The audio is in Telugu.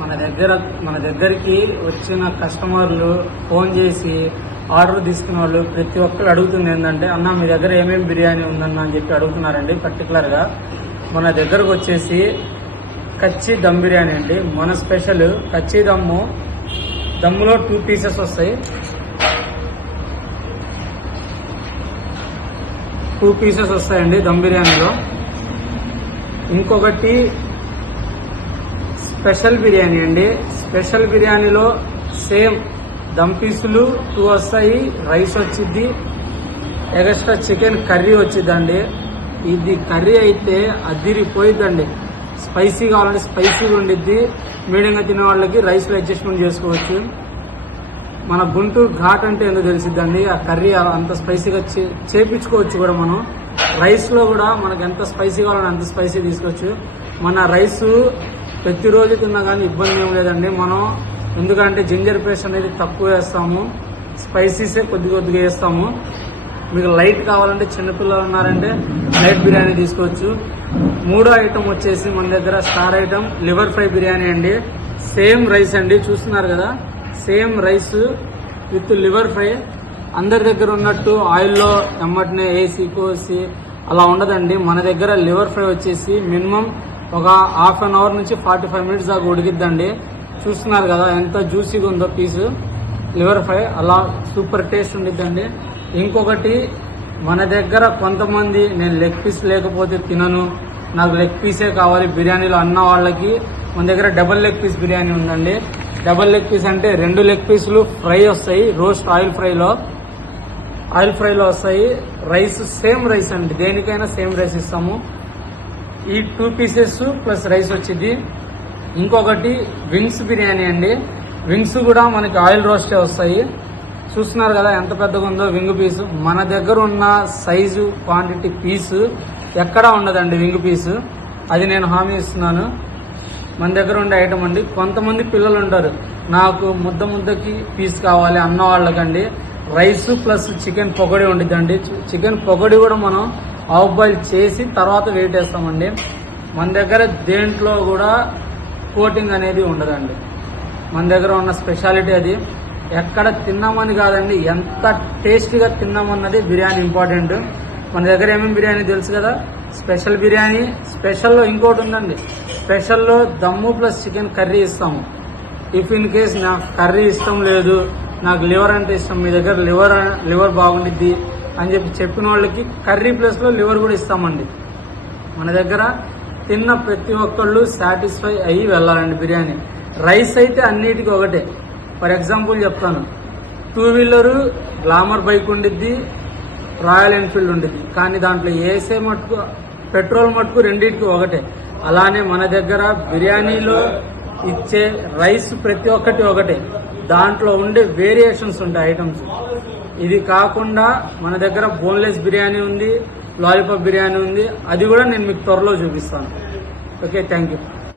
మన దగ్గరికి వచ్చిన కస్టమర్లు ఫోన్ చేసి ఆర్డర్ తీసుకున్న వాళ్ళు ప్రతి ఒక్కరు అడుగుతుంది ఏంటంటే, అన్న మీ దగ్గర ఏమేమి బిర్యానీ ఉందన్న అని చెప్పి అడుగుతున్నారండి. పర్టికులర్గా మన దగ్గరకు వచ్చేసి కచ్చి దమ్ బిర్యానీ అండి. మన స్పెషల్ కచ్చి దమ్ములో 2 పీసెస్ వస్తాయి. 2 పీసెస్ వస్తాయండి దమ్ బిర్యానీలో. ఇంకొకటి స్పెషల్ బిర్యానీ అండి. స్పెషల్ బిర్యానీలో సేమ్ దమ్ పీసులు 2 వస్తాయి, రైస్ వచ్చింది, ఎక్స్ట్రా చికెన్ కర్రీ వచ్చిందండి. ఇది కర్రీ అయితే అదిరిపోయిద్దండి. స్పైసీ కావాలంటే స్పైసీగా ఉండిద్ది. మీడియంగా తినే వాళ్ళకి రైస్లో అడ్జస్ట్మెంట్ చేసుకోవచ్చు. మన గుంటూరు ఘాట్ అంటే ఏందో తెలిసిద్దండి. ఆ కర్రీ అంత స్పైసీగా చేపించుకోవచ్చు కూడా. మనం రైస్లో కూడా మనకు ఎంత స్పైసీ కావాలంటే అంత స్పైసీ తీసుకోవచ్చు. మన రైస్ ప్రతిరోజు తిన్నా కానీ ఇబ్బంది ఏం లేదండి. మనం ఎందుకంటే జింజర్ పేస్ట్ అనేది తక్కువ వేస్తాము, స్పైసీసే కొద్దిగా వేస్తాము. మీకు లైట్ కావాలంటే చిన్నపిల్లలు ఉన్నారంటే లైట్ బిర్యానీ తీసుకోవచ్చు. 3వ ఐటమ్ వచ్చేసి మన దగ్గర star item liver fry biryani అండి. సేమ్ రైస్ అండి, చూస్తున్నారు కదా, same rice with liver fry. అందరి దగ్గర ఉన్నట్టు ఆయిల్లో ఎమ్మటినే వేసి కోసి అలా ఉండదండి. మన దగ్గర లివర్ ఫ్రై వచ్చేసి మినిమం ఒక ½ అన్ అవర్ నుంచి 45 మినిట్స్ దాకా ఉడికిద్దండి. చూస్తున్నారు కదా ఎంత జ్యూసీగా ఉందో పీసు. లివర్ ఫ్రై అలా సూపర్ టేస్ట్ ఉండిద్దండి. ఇంకొకటి మన దగ్గర కొంతమంది నేను లెగ్ పీస్ లేకపోతే తినను, నాకు లెగ్ పీసే కావాలి బిర్యానీలో అన్న వాళ్ళకి మన దగ్గర డబుల్ లెగ్ పీస్ బిర్యానీ ఉందండి. డబుల్ లెగ్ పీస్ అంటే 2 లెగ్ పీసులు ఫ్రై వస్తాయి, రోస్ట్ ఆయిల్ ఫ్రైలో వస్తాయి. రైస్ సేమ్ రైస్ అండి, దేనికైనా సేమ్ రైస్ ఇస్తాము. ఈ 2 పీసెస్ ప్లస్ రైస్ వచ్చింది. ఇంకొకటి వింగ్స్ బిర్యానీ అండి. వింగ్స్ కూడా మనకి ఆయిల్ రోస్టే వస్తాయి. చూస్తున్నారు కదా ఎంత పెద్దగా ఉందో వింగ్ పీసు. మన దగ్గర ఉన్న సైజు క్వాంటిటీ పీసు ఎక్కడా ఉండదండి వింగ్ పీసు. అది నేను హామీ ఇస్తున్నాను. మన దగ్గర ఉండే ఐటమ్ అండి. కొంతమంది పిల్లలు ఉంటారు, నాకు ముద్దకి పీస్ కావాలి అన్న వాళ్ళకండి రైస్ ప్లస్ చికెన్ పకోడీ ఉండిద్దండి. చికెన్ పకోడీ కూడా మనం హాఫ్ బాయిల్ చేసి తర్వాత వెయిట్ వేస్తామండి. మన దగ్గర దేంట్లో కూడా కోటింగ్ అనేది ఉండదండి. మన దగ్గర ఉన్న స్పెషాలిటీ అది. ఎక్కడ తిన్నామని కాదండి, ఎంత టేస్టీగా తిన్నామన్నది బిర్యానీ ఇంపార్టెంట్. మన దగ్గర ఏమేమి బిర్యానీ తెలుసు కదా, స్పెషల్ బిర్యానీ. స్పెషల్లో ఇంకోటి ఉందండి, స్పెషల్లో దమ్ము ప్లస్ చికెన్ కర్రీ ఇస్తాము. ఇఫ్ ఇన్ కేస్ నాకు కర్రీ ఇష్టం లేదు, నాకు లివర్ అంటే ఇష్టం, మీ దగ్గర లివర్ బాగుండిద్ది అని చెప్పిన వాళ్ళకి కర్రీ ప్లేస్లో లివర్ కూడా ఇస్తామండి. మన దగ్గర తిన్న ప్రతి ఒక్కళ్ళు సాటిస్ఫై అయ్యి వెళ్ళాలండి బిర్యానీ. రైస్ అయితే అన్నిటికీ ఒకటే. ఫర్ ఎగ్జాంపుల్ చెప్తాను, 2 వీలరు గ్లామర్ బైక్ ఉండిద్ది, రాయల్ ఎన్ఫీల్డ్ ఉండిద్ది, కానీ దాంట్లో ఏసే మటుకు పెట్రోల్ మటుకు రెండింటికి ఒకటే. అలానే మన దగ్గర బిర్యానీలో ఇచ్చే రైస్ ప్రతి ఒక్కటి ఒకటే, దాంట్లో ఉండే వేరియేషన్స్ ఉంటాయి ఐటమ్స్. ఇది కాకుండా మన దగ్గర బోన్లెస్ బిర్యానీ ఉంది, లాలీపాప్ బిర్యానీ ఉంది. అది కూడా నేను మీకు త్వరలో చూపిస్తాను. Okay, thank you.